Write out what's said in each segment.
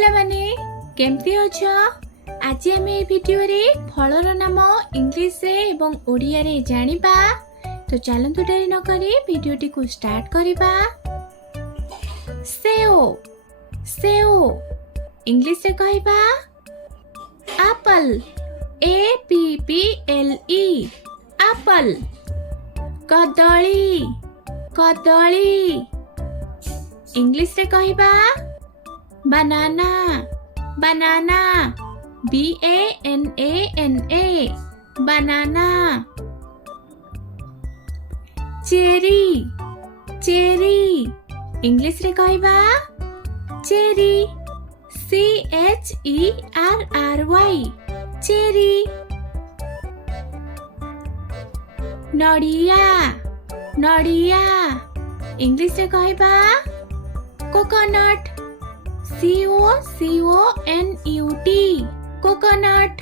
पिलामाने केमती अछ। आज आम ए भिडियो रे फलर नाम इंग्लिश रे एवं ओडिया रे जानिबा। तो चलंतु डेरी न करी भिडियोटी को स्टार्ट करिबा। सेओ सेओ इंग्लिश रे कहबा एप्पल APPLE एप्पल। कदली कदली इंग्लिश रे कहबा बनाना बनाना BANANA बनाना। चेरी चेरी इंग्लिश रे कहबा चेरी CHERRY चेरी। नड़िया नड़िया इंग्लिश रे कहबा कोकोनट COCONUT कोकोनट।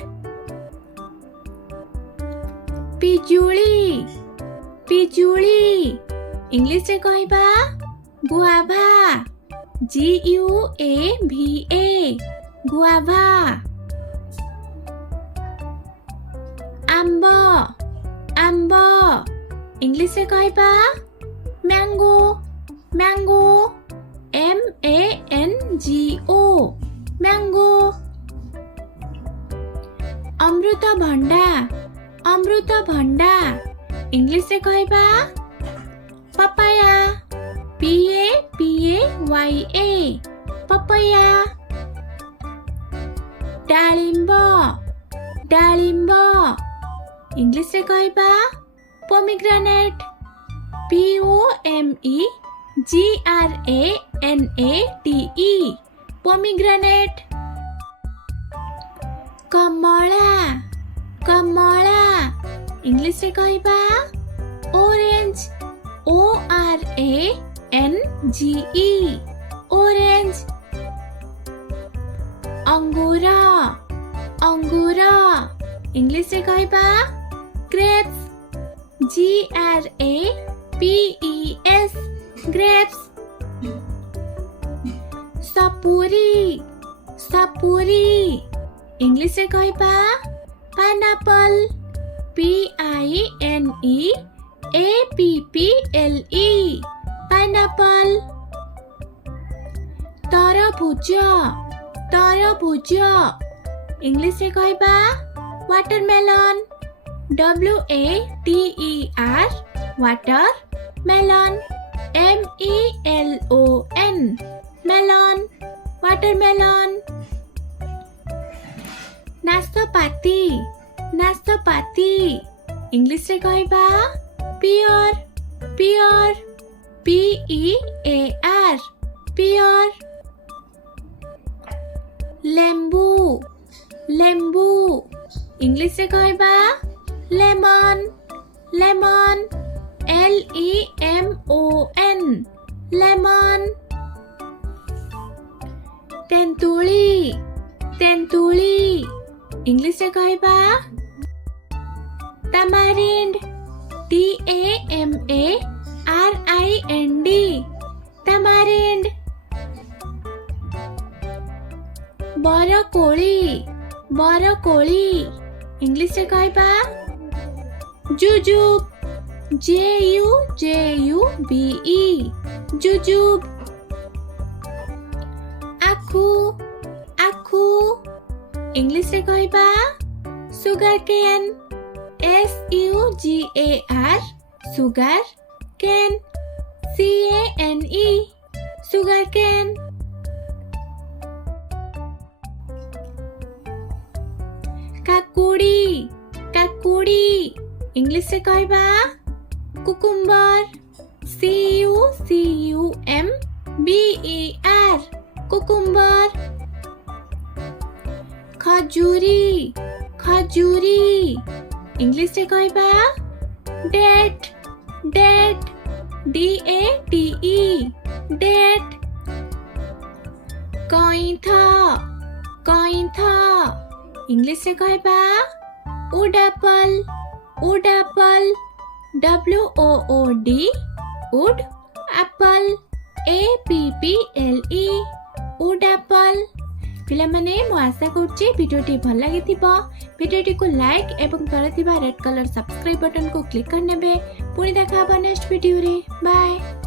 पिजुली पिजुली इंग्लिश रे कहबा गुआभा GUAVA गुआभा। आंबो आंबो इंग्लिश रे कहबा मैंगो मैंगो MANGO मैंगो। अमृत भंडा अमृत भंडा इंग्लिश रे कहबा पपाया PAPAYA पपाया। डालिंब डालिंब इंग्लिश रे कहबा पोमीग्रेनेट POMEGRANATE पोमीग्रेनेट। कमला कमला इंग्लिश रे कहबा ऑरेंज ORANGE ऑरेंज। अंगूर अंगूर इंग्लिश रे कहबा ग्रेप्स GRAPES ग्रेप्स। सपुरी सपुरी इंग्लिश रे कहबा पाइनएप्पल PINEAPPLE पाइनएप्पल। तरबूज तरबूज इंग्लिश रे कहबा watermelon WATER watermelon MELON melon watermelon. नाशपाती नाशपाती इंग्लिश रे कहबा पियर पियर PEAR पियर। लेम्बू लेम्बू इंग्लिश रे कहबा लेमन लेमन LEMON लेमन। तेंतुली तेंतुली इंग्लिश रे कहबा तमारिंड TAMARIND तमारिंड। बरकोली बरकोली इंग्लिश रे कहबा जुजुब JUJUBE जुजुब। आखू आखू इंग्लिश रे कहबा sugar cane SUGAR sugar cane CANE sugar cane. काकुड़ी काकुड़ी इंग्लिश रे कहबा कुकुम्बर CUCUMBER कुकुम्बर। खजूरी खजूरी इंग्लिश रे कहबा डेट डेट DATE डेट। कइंथ कइंथ इंग्लिश रे कहबा wood apple wood apple WOOD wood apple APPLE wood apple. पिलामाने मु आशा करुच्ची भिडियोटी भल लगी भिडियोटी को लाइक एवं तले रेड कलर सब्सक्राइब बटन को क्लिक करने पुणी देखा नेक्स्ट वीडियो रे बाय।